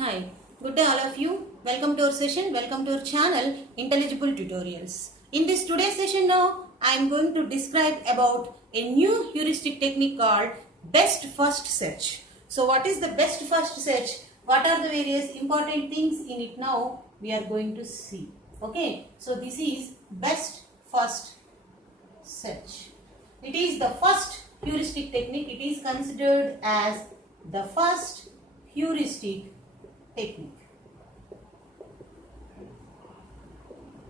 Hi, good day all of you. Welcome to our session. Welcome to our channel Intelligible Tutorials. In this today's session now, I am going to describe about a new heuristic technique called best first search. So what is the best first search? What are the various important things in it now? We are going to see. Okay, so this is best first search. It is the first heuristic technique. It is considered as the first heuristic technique.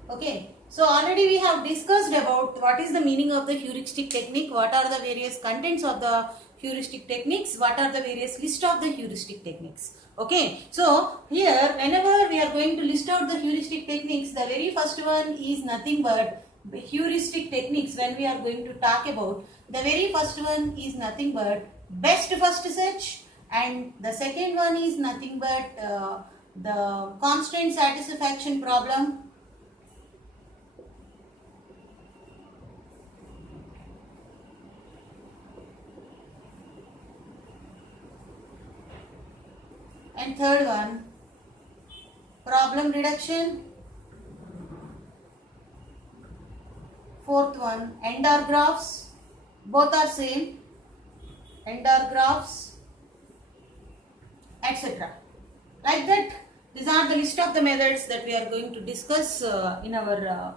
Okay, so already we have discussed about what is the meaning of the heuristic technique, what are the various contents of the heuristic techniques, what are the various list of the heuristic techniques. Okay, so here whenever we are going to list out the heuristic techniques, the very first one is nothing but heuristic techniques. When we are going to talk about, the very first one is nothing but best first search, and the second one is nothing but the constant satisfaction problem, and third one problem reduction, fourth one Endor graphs, both are same, Endor graphs, etc. Like that, these are the list of the methods that we are going to discuss in our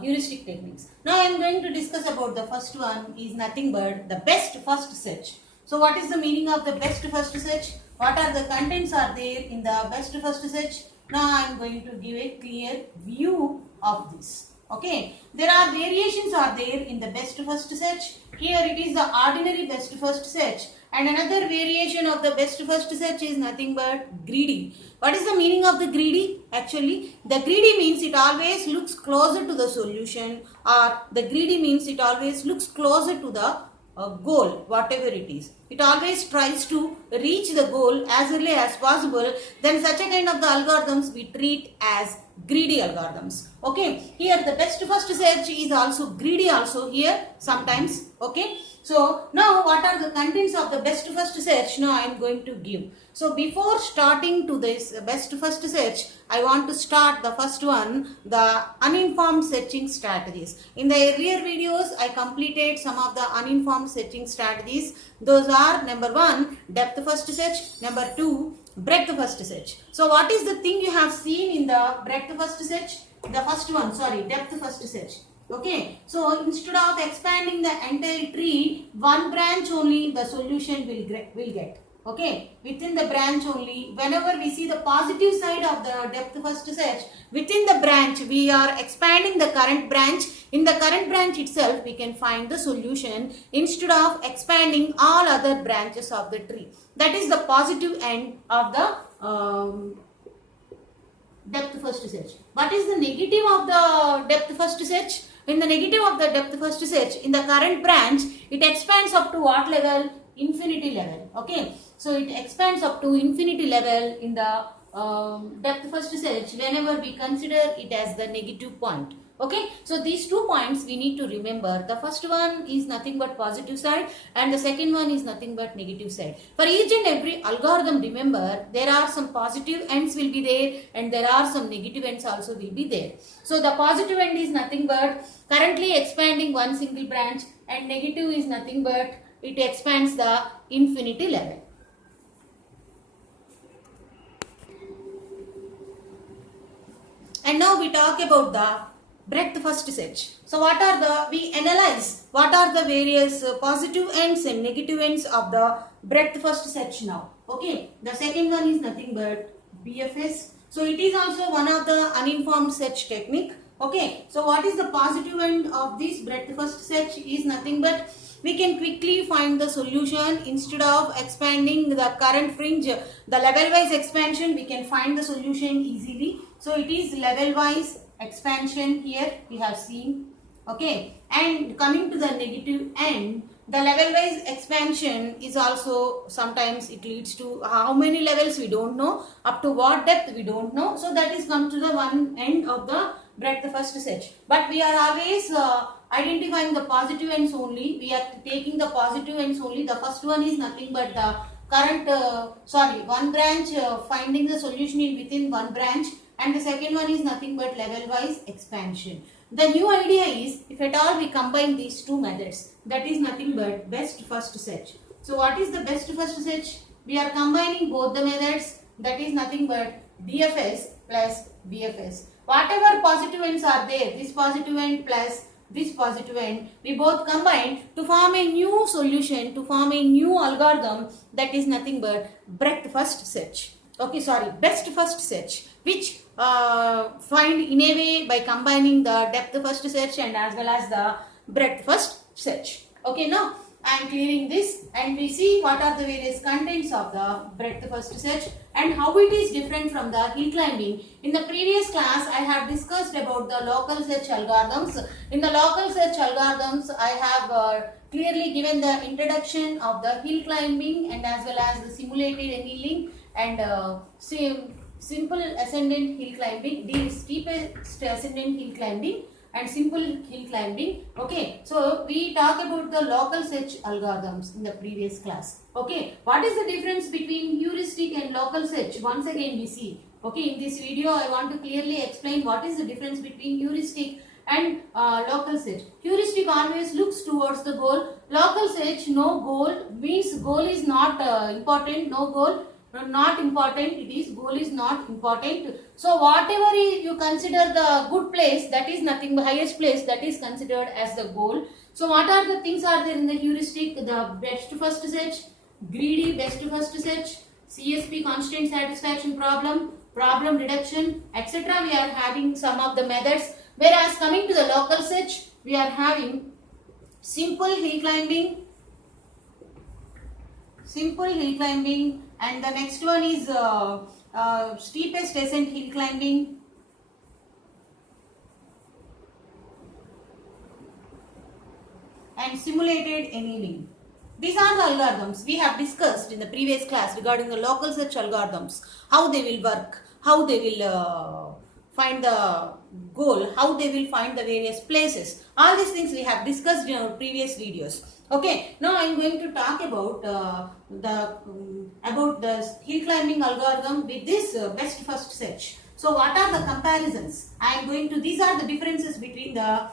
heuristic techniques. Now I am going to discuss about the first one is nothing but the best first search. So what is the meaning of the best first search? What are the contents are there in the best first search? Now I am going to give a clear view of this. Okay, there are variations are there in the best first search. Here it is the ordinary best first search, and another variation of the best first search is nothing but greedy. What is the meaning of the greedy? Actually, the greedy means it always looks closer to the solution, or the greedy means it always looks closer to the goal, whatever it is. It always tries to reach the goal as early as possible. Then such a kind of the algorithms we treat as greedy algorithms. Okay, here the best first search is also greedy also here sometimes. Okay, so now what are the contents of the best first search? Now I am going to give. So before starting to this best first search, I want to start the first one, the uninformed searching strategies. In the earlier videos, I completed some of the uninformed searching strategies. Those are number 1, depth first search, number 2, breadth first search. So what is the thing you have seen in the breadth first search? The first one, sorry, depth first search. Okay, so instead of expanding the entire tree, one branch only the solution will get. Okay, within the branch only, whenever we see the positive side of the depth first search, within the branch we are expanding the current branch. In the current branch itself we can find the solution instead of expanding all other branches of the tree. That is the positive end of the depth first search. What is the negative of the depth first search? In the negative of the depth first search, in the current branch, it expands up to what level? Infinity level. Okay, so it expands up to infinity level in the depth first search whenever we consider it as the negative point. Okay, so these 2 points we need to remember. The first one is nothing but positive side, and the second one is nothing but negative side. For each and every algorithm, remember, there are some positive ends will be there and there are some negative ends also will be there. So the positive end is nothing but currently expanding one single branch, and negative is nothing but it expands the infinity level. And now we talk about the breadth first search. So what are the, we analyze what are the various positive ends and negative ends of the breadth first search now. Okay, the second one is nothing but BFS. So it is also one of the uninformed search technique. Okay, so what is the positive end of this breadth first search is nothing but we can quickly find the solution instead of expanding the current fringe. The level wise expansion, we can find the solution easily. So it is level wise expansion here we have seen. Okay, and coming to the negative end, the level wise expansion is also sometimes it leads to how many levels we don't know, up to what depth we don't know. So that is come to the one end of the breadth first search. But we are always identifying the positive ends only. We are taking the positive ends only. The first one is nothing but the current, one branch finding the solution in within one branch, and the second one is nothing but level wise expansion. The new idea is, if at all we combine these two methods, that is nothing but best first search. So what is the best first search? We are combining both the methods, that is nothing but BFS plus BFS. Whatever positive ends are there, this positive end plus this positive end, we both combine to form a new solution, to form a new algorithm, that is nothing but breadth first search. Okay, best first search, which find in a way by combining the depth first search and as well as the breadth first search. Okay, now I am clearing this, and we see what are the various contents of the breadth first search and how it is different from the hill climbing. In the previous class, I have discussed about the local search algorithms. In the local search algorithms, I have clearly given the introduction of the hill climbing and as well as the simulated annealing and simple ascendant hill climbing, the steepest ascendant hill climbing and simple hill climbing. Okay, so we talk about the local search algorithms in the previous class. Okay, what is the difference between heuristic and local search? Once again we see. Okay, in this video I want to clearly explain what is the difference between heuristic and local search. Heuristic always looks towards the goal. Local search, no goal, means goal is not important, no goal. Not important, it is goal is not important. So whatever you consider the good place, that is nothing, the highest place, that is considered as the goal. So what are the things are there in the heuristic? The best first search, greedy best first search, CSP constant satisfaction problem, problem reduction, etc. We are having some of the methods. Whereas coming to the local search, we are having simple hill climbing, and the next one is steepest ascent hill climbing, and simulated annealing. These are the algorithms we have discussed in the previous class regarding the local search algorithms, how they will work, how they will find the goal, how they will find the various places. All these things we have discussed in our previous videos. Okay, now I am going to talk about the hill climbing algorithm with this best first search. So what are the comparisons? I am going to, these are the differences between the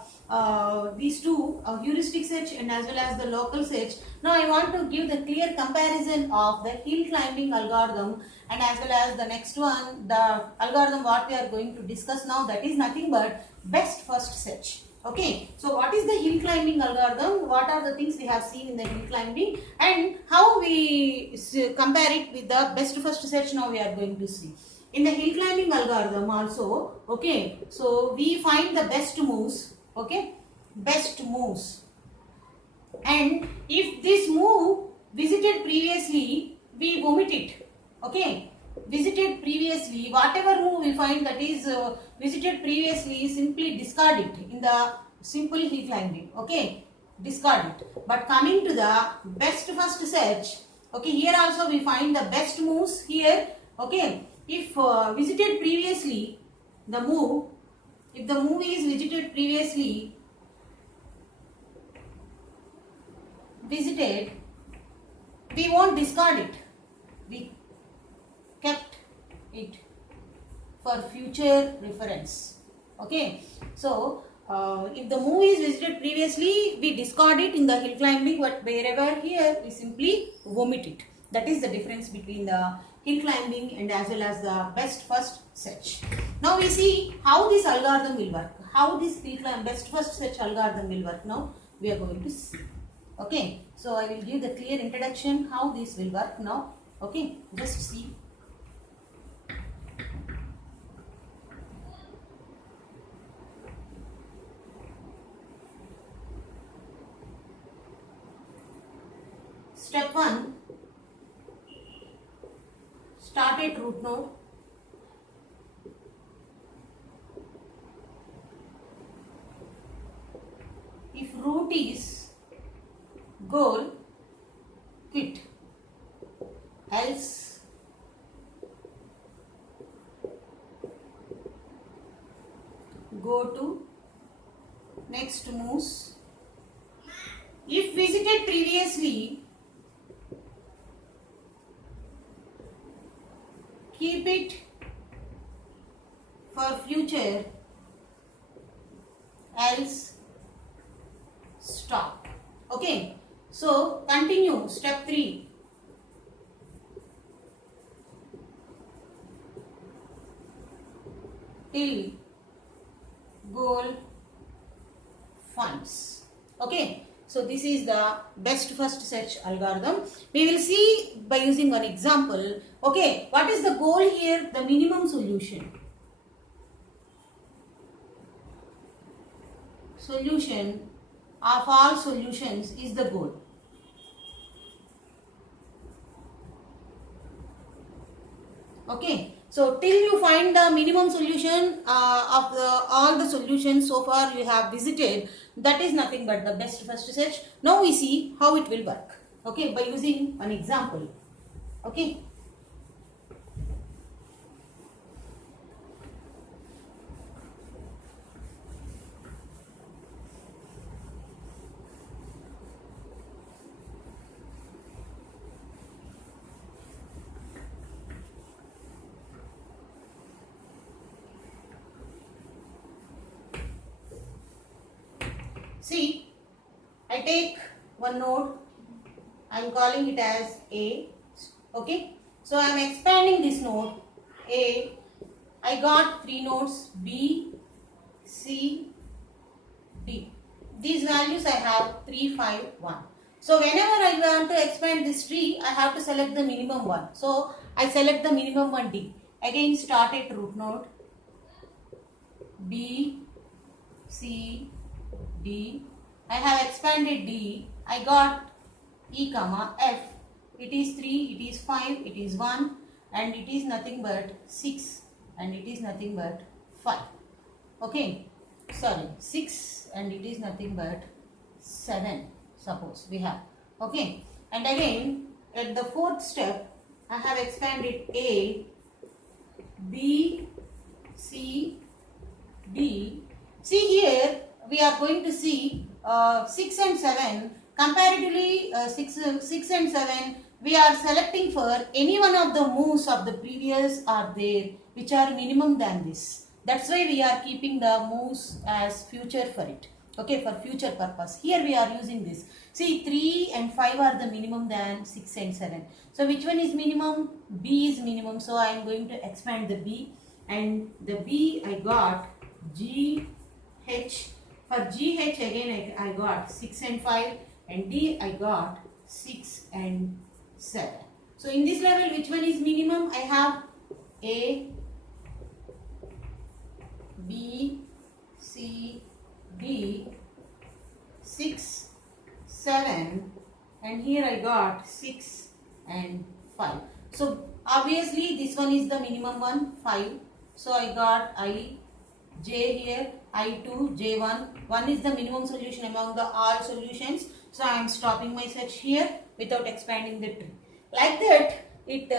these two, heuristic search and as well as the local search. Now I want to give the clear comparison of the hill climbing algorithm and as well as the next one, the algorithm what we are going to discuss now, that is nothing but best first search. Okay, so what is the hill climbing algorithm? What are the things we have seen in the hill climbing and how we compare it with the best first search, now we are going to see. In the hill climbing algorithm also, okay, so we find the best moves, okay, best moves, and if this move visited previously, we omit it, okay, visited previously, whatever move we find that is visited previously, simply discard it in the simple hill climbing, okay, discard it. But coming to the best first search, okay, here also we find the best moves here, okay, if visited previously, the move, if the move is visited previously, visited, we won't discard it, we kept it for future reference, okay. So if the move is visited previously, we discard it in the hill climbing, but wherever here we simply omit it. That is the difference between the hill climbing and as well as the best first search. Now we see how this algorithm will work, how this hill climb best first search algorithm will work. Now we are going to see. Okay, so I will give the clear introduction how this will work now. Okay, just see. Step 1, start at root node. If root is goal, quit, else go to next moves. If visited previously, keep it for future, else stop. Okay, so continue step 3. Till goal finds. Okay, so this is the best first search algorithm. We will see by using one example. Okay, what is the goal here? The minimum solution. Solution of all solutions is the goal. Okay, so till you find the minimum solution of all the solutions so far you have visited, that is nothing but the best first search. Now we see how it will work. Okay, by using an example. Okay. See, I take one node, I am calling it as A. Okay, so I am expanding this node A. I got 3 nodes B, C, D. These values I have 3, 5, 1. So whenever I want to expand this tree, I have to select the minimum one. So I select the minimum one D. Again start at root node B, C, D. I have expanded D. I got E comma F. It is 3, it is 5, it is 1, and it is nothing but 6, and it is nothing but 5. Okay, sorry, 6, and it is nothing but 7, suppose we have. Okay, and again at the 4th step I have expanded A, B, C, D. See here we are going to see 6 and 7. Comparatively 6 and 7 we are selecting for any one of the moves of the previous are there which are minimum than this. That's why we are keeping the moves as future for it. Okay, for future purpose. Here we are using this. See, 3 and 5 are the minimum than 6 and 7. So which one is minimum? B is minimum. So I am going to expand the B, and the B I got G, H. For GH again I got 6 and 5, and D I got 6 and 7. So in this level which one is minimum? I have A, B, C, D, 6, 7, and here I got 6 and 5. So obviously this one is the minimum one, 5. So I got I, J here, I2, J1. 1 is the minimum solution among the all solutions. So I am stopping my search here without expanding the tree. Like that, it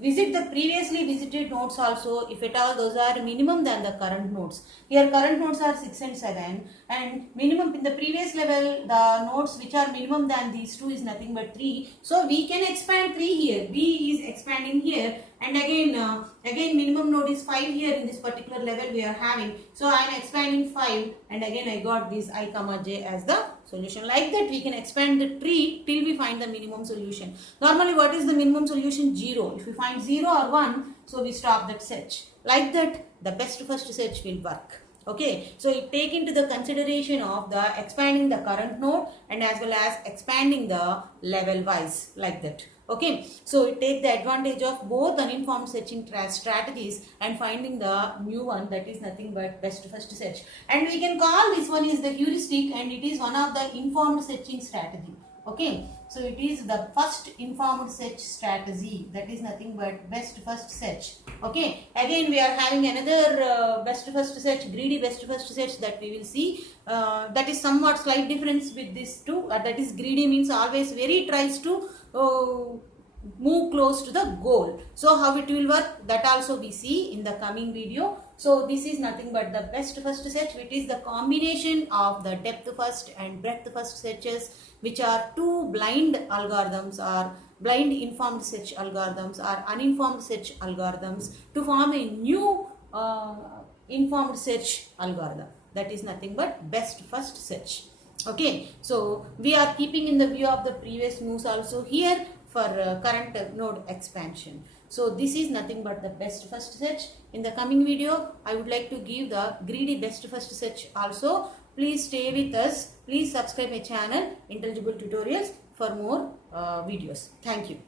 visit the previously visited nodes also, if at all those are minimum than the current nodes. Here current nodes are 6 and 7, and minimum in the previous level the nodes which are minimum than these two is nothing but 3. So we can expand 3 here. B is expanding here, and again minimum node is 5 here in this particular level we are having. So I am expanding 5, and again I got this I comma j as the solution. Like that we can expand the tree till we find the minimum solution. Normally what is the minimum solution? 0. If we find 0 or 1, so we stop that search. Like that the best first search will work. Okay, so you take into the consideration of the expanding the current node and as well as expanding the level wise, like that. Okay, so we take the advantage of both uninformed searching strategies and finding the new one, that is nothing but best first search. And we can call this one is the heuristic, and it is one of the informed searching strategy. Okay, so it is the first informed search strategy, that is nothing but best first search. Okay, again we are having another best first search, greedy best first search, that we will see. That is somewhat slight difference with this two. That is greedy means always very tries to move close to the goal. So how it will work, that also we see in the coming video. So this is nothing but the best first search, which is the combination of the depth first and breadth first searches, which are two blind algorithms, or blind informed search algorithms or uninformed search algorithms to form a new informed search algorithm. That is nothing but best first search. Okay, so we are keeping in the view of the previous moves also here for current node expansion. So this is nothing but the best first search. In the coming video, I would like to give the greedy best first search also. Please stay with us. Please subscribe my channel, Intelligible Tutorials, for more videos. Thank you.